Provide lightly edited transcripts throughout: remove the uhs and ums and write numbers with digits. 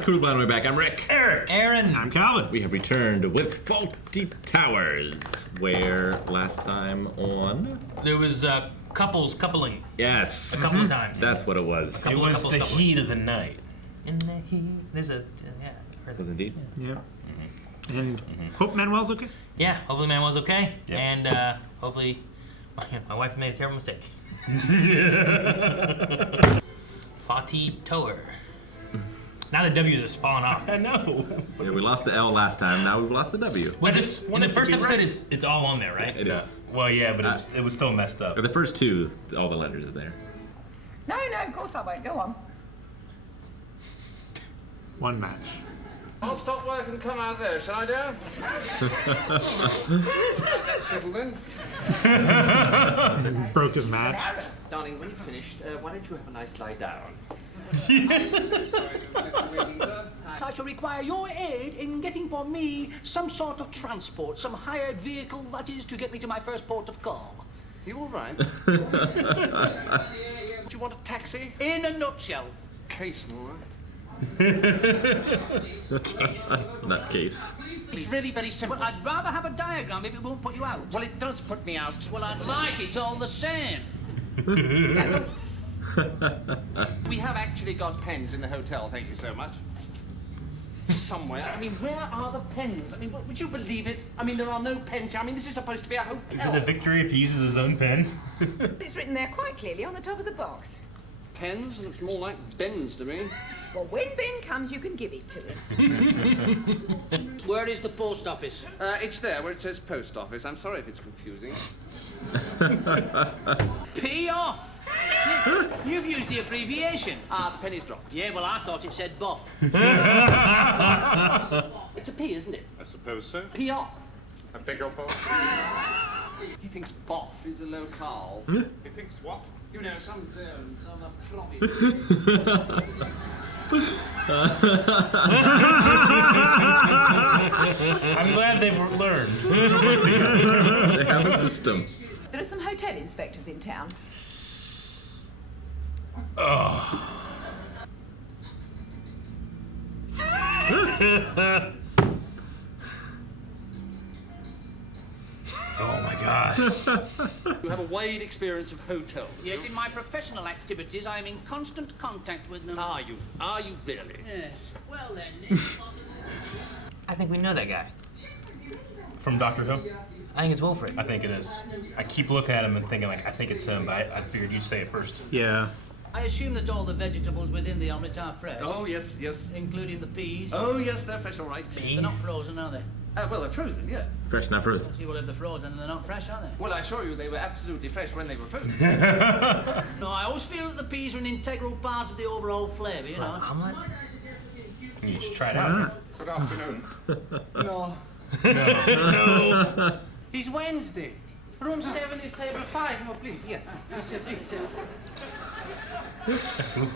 Towers crew, by the way, back. I'm Rick. Eric. Aaron. I'm Calvin. We have returned with Fawlty Towers, where last time on... There was coupling Yes. a couple of times. That's what it was. It was the heat of the night. In the heat. There's a It was indeed. Yeah. And hope Manuel's okay. Yeah. Hopefully, Manuel's okay, Yep. and hopefully, my wife made a terrible mistake. Fawlty Tower. Now the W's just falling off. I know. Yeah, we lost the L last time. Now we've lost the W. Was this in the first episode? It's all on there, right? It is. Well, yeah, but it was still messed up. The first two, all the letters are there. No, of course I won't. Go on. One match. I'll stop work and come out there, shall I, dear? That's settled then. Broke his match. Darling, when you've finished, why don't you have a nice lie down? I shall require your aid in getting for me some sort of transport, some hired vehicle, that is, to get me to my first port of call. You all right? Do you want a taxi? In a nutshell. Case more. Not case. It's really very simple. Well, I'd rather have a diagram if it won't put you out. Well, it does put me out. Well, I'd like it all the same. We have actually got pens in the hotel, thank you so much. Somewhere. I mean, where are the pens? I mean, would you believe it? I mean, there are no pens here. I mean, this is supposed to be a hotel. Is it a victory if he uses his own pen? It's written there quite clearly on the top of the box. Pens? Looks more like Bens to me. Well, when Ben comes, you can give it to him. Where is the post office? It's there where it says post office. I'm sorry if it's confusing. P off. You've used the abbreviation. Ah, the penny's dropped. Yeah, well, I thought it said buff. It's a P, isn't it? I suppose so. P off. I beg your pardon? He thinks boff is a locale. He thinks what? You know, some zones on the province. I'm glad they've learned. They have a system. There are some hotel inspectors in town. Oh my god. You have a wide experience of hotels. Yes, in my professional activities, I am in constant contact with them. Are you? Are you really? Yes. Well then, it's possible. I think we know that guy. From Doctor Who? I think it's Wilfred. I think it is. I keep looking at him and thinking, like, I think it's him, but I figured you'd say it first. Yeah. I assume that all the vegetables within the omelette are fresh. Oh, yes, yes. Including the peas. Oh, yes, they're fresh, all right. They're not frozen, are they? Well, they're frozen, yes. Fresh, not frozen. See, well, if they're frozen, they're not fresh, are they? Well, I assure you they were absolutely fresh when they were frozen. No, I always feel that the peas are an integral part of the overall flavour, you know. Omelet? You should try it out. Good afternoon. No. No. It's Wednesday. Room 7 is table 5. No, please. Yeah. Please, please.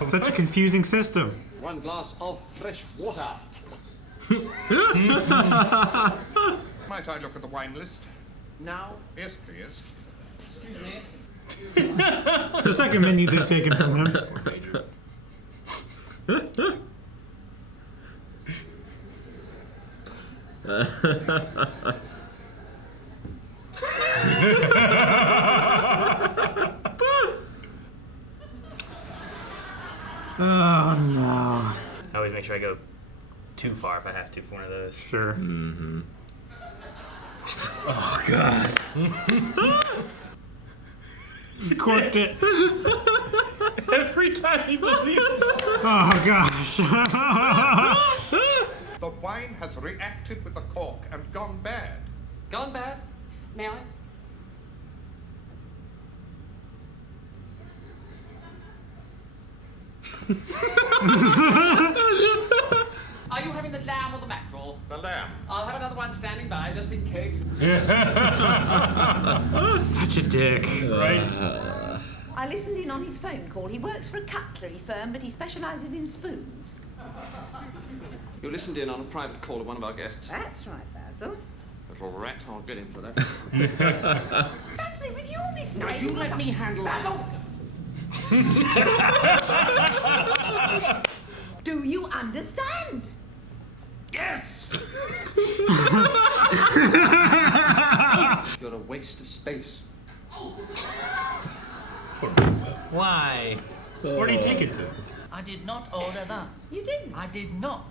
Such a confusing system. One glass of fresh water. Might I look at the wine list? Now? Yes, please. Excuse me. It's the second menu they've taken from him. Oh no. I always make sure I go too far if I have to for one of those. Sure. Mm-hmm. Oh god. He corked it. Every time he believes it. Oh gosh. The wine has reacted with the cork and gone bad. Gone bad? May I? Are you having the lamb or the mackerel? The lamb. I'll have another one standing by just in case. Such a dick. Right? I listened in on his phone call. He works for a cutlery firm, but he specialises in spoons. You listened in on a private call of one of our guests. That's right, Basil. Little rat, I'll get him for that. Basil, it was your mistake. Now you let me handle that. Basil! Do you understand? Yes! You're a waste of space. Why? Where did he take it to? I did not order that. You didn't. I did not.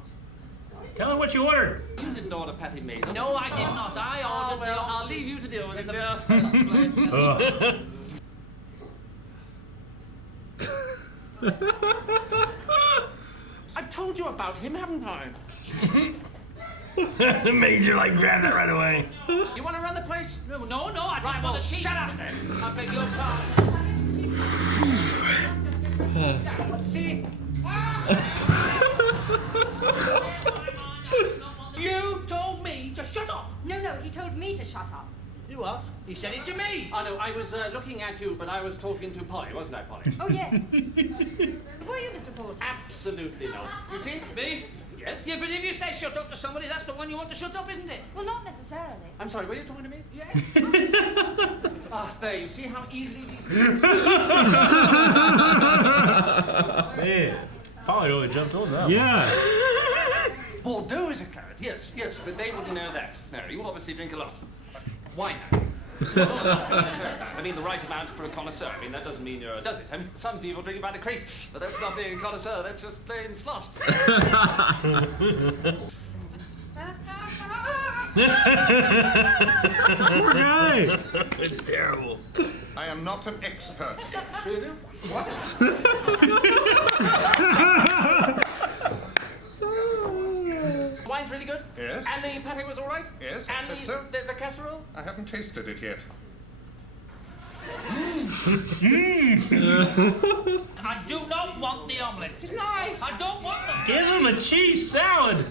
Tell her what you ordered. You didn't order patty maison. No, I did not. I ordered well, the... I'll leave you to deal with it. I've told you about him, haven't I? The major like grabbed that right away. You want to run the place? No, I just Right, want well, to shut up then. I beg your pardon. See? You told me to shut up. No, he told me to shut up. You what? He said it to me. Oh, no, I was looking at you, but I was talking to Polly, wasn't I, Polly? Oh, yes. Were you, Mr. Fawlty? Absolutely not. You see? Me? Yes? Yeah, but if you say shut up to somebody, that's the one you want to shut up, isn't it? Well, not necessarily. I'm sorry, were you talking to me? Yes. There, you see how easily these... Man, Polly really jumped on that. Yeah. Bordeaux is a claret, yes, but they wouldn't know that. No, you obviously drink a lot. Wine. I mean, the right amount for a connoisseur. I mean, that doesn't mean you're... Does it? I mean, some people drink it by the crate, but that's not being a connoisseur, that's just plain slot. Poor guy. It's terrible. I am not an expert. Really? What? Wine's really good? Yes. And the pate was all right? Yes, And I said so. the casserole? I haven't tasted it yet. I do not want the omelette. It's nice. I don't want them. Give him a cheese salad.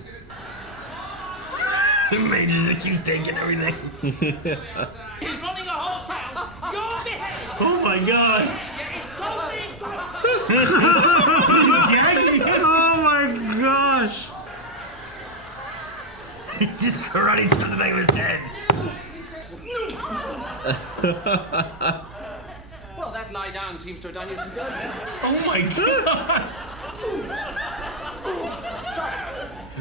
The major just keeps taking everything. He's running a hotel. You're beheaded. Oh my god. Yeah, it's totally incorrect. Oh my gosh. Just running to the back of his head. Well, that lie down seems to have done you some good. Oh my god.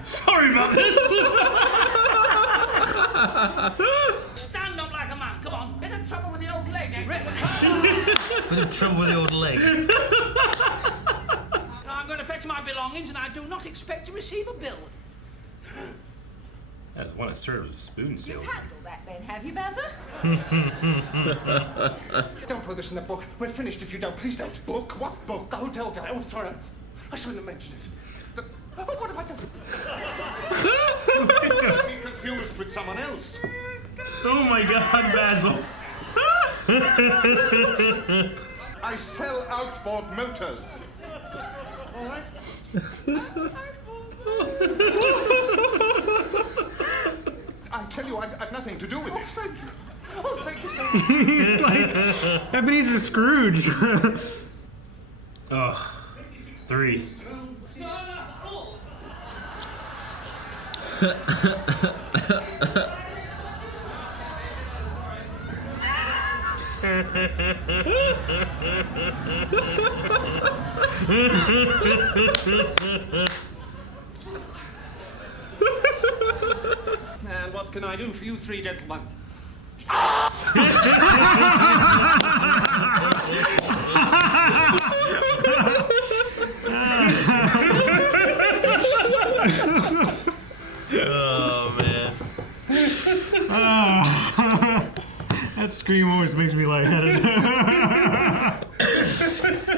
Sorry about this. Stand up like a man. Come on. Bit of trouble with the old leg, eh? Bit of trouble with the old legs. I'm going to fetch my belongings, and I do not expect to receive a bill. That's one of served spoon You seals. handled that then, have you, Basil? Don't put this in the book. We're finished if you don't. Please don't. Book? What book? The hotel guy. Oh, sorry. I shouldn't have mentioned it. What have I done? Be confused with someone else. Oh my god, Basil. I sell outboard motors. All right? I tell you, I've nothing to do with it. Thank you. Oh, thank you so much. He's like Ebenezer Scrooge. Ugh. 3. And what can I do for you three gentlemen? Oh, man. That scream always makes me lightheaded.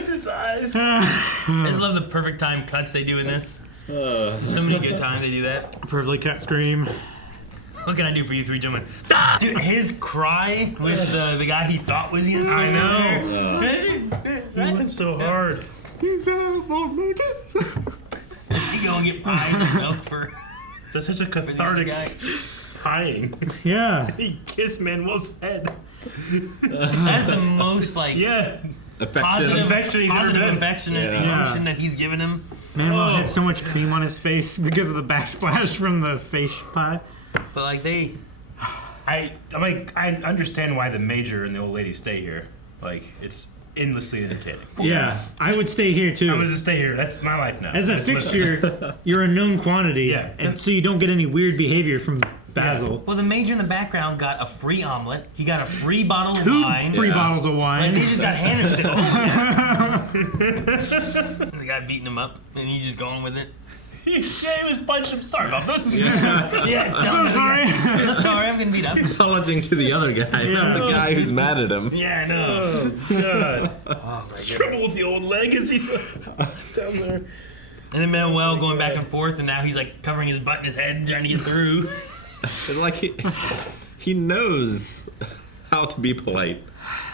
His eyes. I just love the perfect time cuts they do in this. So many good times they do that. Perfectly cut scream. What can I do for you three gentlemen? Ah! Dude, his cry with the guy he thought was his. I know. know. It's so hard. You go and get pies and milk for That's such a the other cathartic guy. pieing. Yeah. He kissed Manuel's head. That's the most like Yeah. positive affection he's ever positive done. affectionate Yeah. emotion that he's given him. Manuel Oh. had so much cream on his face because of the backsplash from the face pie. But like they, I understand why the major and the old lady stay here. Like, it's endlessly entertaining. Yeah, I would stay here too. I'm gonna just stay here. That's my life now. As a fixture, you're a known quantity, Yeah. and so you don't get any weird behavior from Basil. Well, the major in the background got a free omelet. He got a free bottle of wine. Free bottles of wine. And he just got handed it. Oh, yeah. The guy beating him up, and he's just going with it. He was punching him. Sorry about this. Yeah, I'm sorry. I'm sorry, I'm getting beat up. Apologizing to the other guy, not the guy who's mad at him. Yeah, I know. Oh, God. Trouble with the old leg as he's down there. And then Manuel going back and forth, and now he's like covering his butt in his head, trying to get through. It's like he knows how to be polite.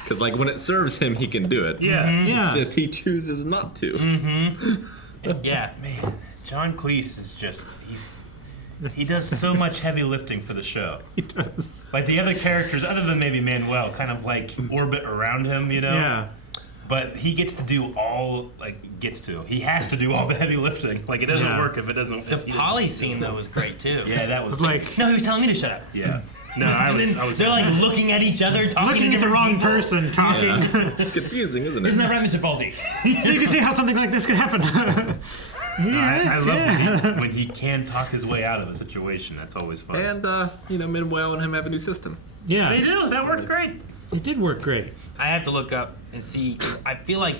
Because like when it serves him, he can do it. Yeah. Yeah. It's just he chooses not to. Yeah. Man, John Cleese is just, he does so much heavy lifting for the show. He does. Like the other characters, other than maybe Manuel, kind of like orbit around him, you know? Yeah. But he gets to do all, he has to do all the heavy lifting. Like, it doesn't work if it doesn't. The Polly scene, though, was great, too. Yeah, that was Like, No, he was telling me to shut up. Yeah. No, I was. They're like looking at each other, talking looking to at the different wrong people. person talking. It's confusing, isn't it? Isn't that right, Mr. Fawlty? So you can see how something like this could happen. I love when he can talk his way out of a situation. That's always fun. And Manuel and him have a new system. Yeah, They do. That worked great. it did work great. I have to look up and see. 'Cause I feel like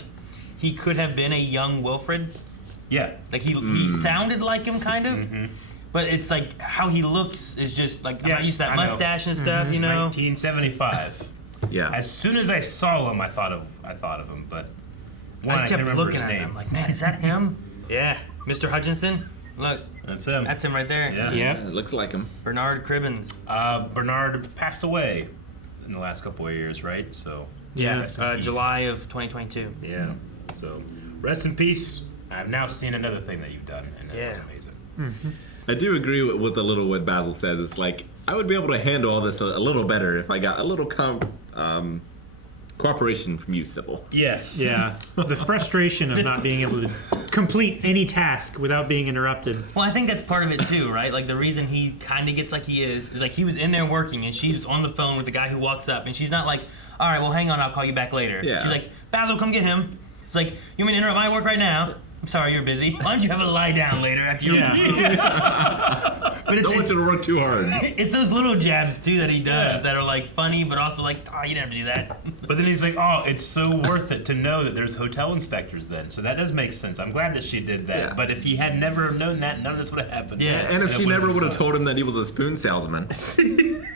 he could have been a young Wilfred. Yeah. Like he sounded like him, kind of. But it's like how he looks is just like I'm not used to that I know. mustache and stuff, you know. 1975. Yeah. As soon as I saw him, I thought of him, but one, I I just can't kept remember looking his at name. him. I'm like, man, is that him? Yeah, Mr. Hutchinson. Look, That's him. that's him right there. Yeah. Yeah. It looks like him. Bernard Cribbins. Bernard passed away in the last couple of years, right? So Yeah. rest in peace. July of 2022. Yeah. So rest in peace. I've now seen another thing that you've done, and it was Yeah. amazing. I do agree with a little what Basil says. It's like I would be able to handle all this a little better if I got a little cooperation from you, Sybil. Yes. Yeah, the frustration of not being able to complete any task without being interrupted. Well, I think that's part of it too, right? Like the reason he kind of gets like he is like he was in there working and she's on the phone with the guy who walks up and she's not like, all right, well, hang on, I'll call you back later. Yeah. She's like, Basil, come get him. It's like, you mean to interrupt my work right now? I'm sorry, you're busy. Why don't you have a lie down later after you're But Don't want you to work too hard. it's those little jabs too that he does that are like funny, but also like, oh, you didn't have to do that. But then he's like, oh, it's so worth it to know that there's hotel inspectors then. So that does make sense. I'm glad that she did that. Yeah. But if he had never known that, none of this would have happened. Yeah. And if it she would've never been would have fun. told him that he was a spoon salesman,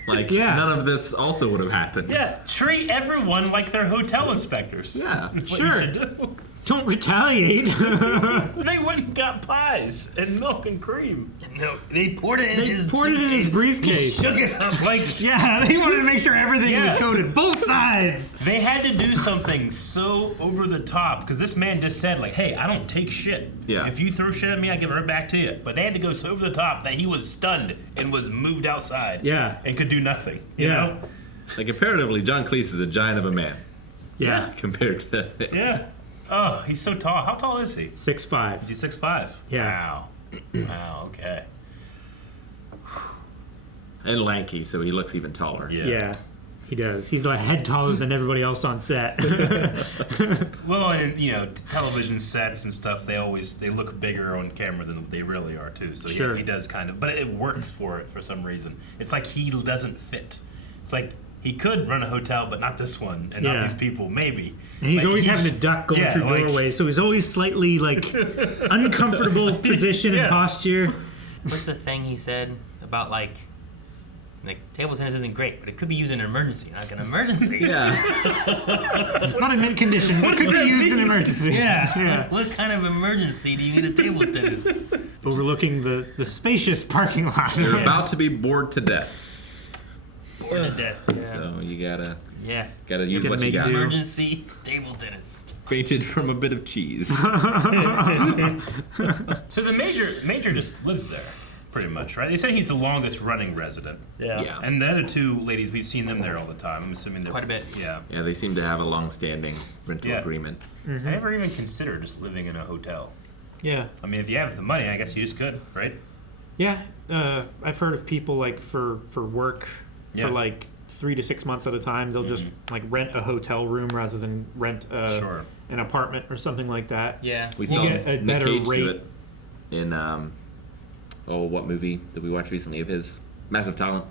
like Yeah. none of this also would have happened. Yeah, treat everyone like they're hotel inspectors. Yeah. That's what Sure. you should do. Don't retaliate. They went and got pies and milk and cream. No, they poured it in They his poured it in his suitcase. briefcase. Shook it up. Like, Yeah, they wanted to make sure everything was Yeah. coated, both sides. they had to do something so over the top because this man just said, like, hey, I don't take shit. Yeah. If you throw shit at me, I give it right back to you. But they had to go so over the top that he was stunned and was moved outside. Yeah. And could do nothing. You Yeah. know? Like comparatively, John Cleese is a giant of a man Yeah, compared to. Yeah. Oh, he's so tall. How tall is he? 6'5". He's 6'5". Yeah. Wow. Wow, okay. And lanky, so he looks even taller. Yeah. Yeah, he does. He's like a head taller than everybody else on set. Well, and television sets and stuff, they look bigger on camera than they really are too. So Sure. yeah, he does kind of, but it works for it for some reason. It's like he doesn't fit. It's like he could run a hotel, but not this one, and Yeah. not these people, maybe. And he's Like, always having to duck going yeah, through like- doorways, so he's always slightly like uncomfortable position Yeah. and posture. What's the thing he said about like table tennis isn't great, but it could be used in an emergency. Like an emergency. Yeah. It's not in mint condition, but could be used in emergency. Yeah. Yeah. What kind of emergency do you need a table tennis? Overlooking the spacious parking lot. You're about to be bored to death, Bored to death. so you gotta Yeah. use can what you make got. do. Emergency table tennis. Fainted from a bit of cheese. So the major just lives there, pretty much, right? They say he's the longest running resident. Yeah. And the other two ladies, we've seen them there all the time. I'm assuming they're Quite a bit. Yeah. Yeah, they seem to have a long-standing rental Yeah. agreement. I never even considered just living in a hotel. Yeah. I mean, if you have the money, I guess you just could, right? Yeah. I've heard of people like for work Yeah. for like 3 to 6 months at a time. They'll just like rent a hotel room rather than rent an apartment or something like that. Yeah. We You saw get a Nick better Cage rate. do it in what movie did we watch recently of his? Massive Talent.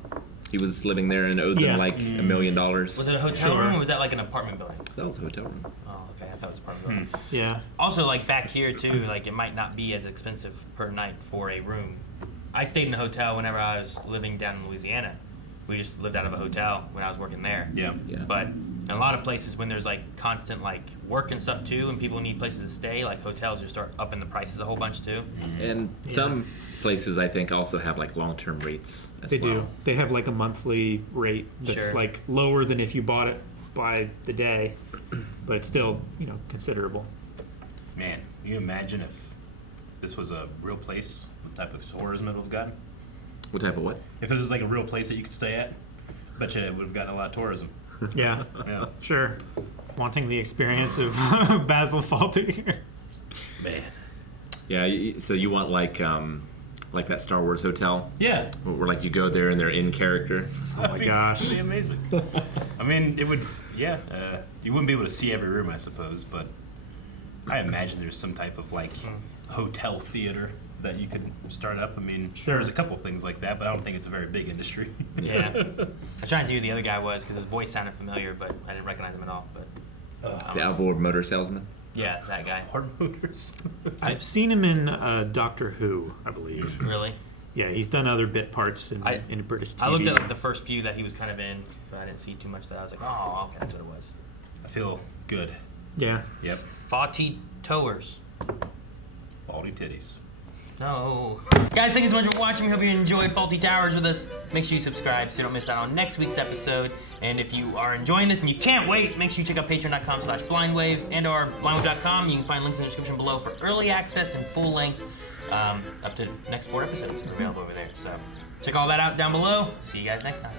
He was living there and owed them like $1 million. Was it a hotel room or was that like an apartment building? That was a hotel room. Oh, okay. I thought it was an apartment building. Yeah. Also, like back here too, like it might not be as expensive per night for a room. I stayed in a hotel whenever I was living down in Louisiana. We just lived out of a hotel when I was working there. Yeah. But in a lot of places, when there's like constant like work and stuff too, and people need places to stay, like hotels just start upping the prices a whole bunch too. And some places I think also have like long-term rates as They well. do. They have like a monthly rate that's Sure. like lower than if you bought it by the day, but it's still, considerable. Man, can you imagine if this was a real place, what type of tourism it would have gotten? What type of what? If it was like a real place that you could stay at, bet you it would have gotten a lot of tourism. Yeah, Yeah. sure. Wanting the experience of Basil Fawlty. Man. Yeah, so you want like that Star Wars hotel Yeah. where like you go there and they're in character. Oh my gosh. It'd be amazing. I mean, it would, yeah. You wouldn't be able to see every room, I suppose, but I imagine there's some type of like hotel theater that you could start up. I mean, Sure. there's a couple things like that, but I don't think it's a very big industry. Yeah. I was trying to see who the other guy was because his voice sounded familiar, but I didn't recognize him at all. But The outboard motor salesman. yeah, that guy. Hard motors. I've seen him in Doctor Who, I believe. Really? Yeah, he's done other bit parts in I- British TV. I looked at like the first few that he was kind of in, but I didn't see too much that I was like, oh, okay, that's what it was. I feel good. Yeah. Yep. Fawlty Towers. Baldy titties. No. Guys, thank you so much for watching. We hope you enjoyed Fawlty Towers with us. Make sure you subscribe so you don't miss out on next week's episode. And if you are enjoying this and you can't wait, make sure you check out patreon.com/blindwave and or blindwave.com. You can find links in the description below for early access and full length up to next 4 episodes are available over there. So check all that out down below. See you guys next time.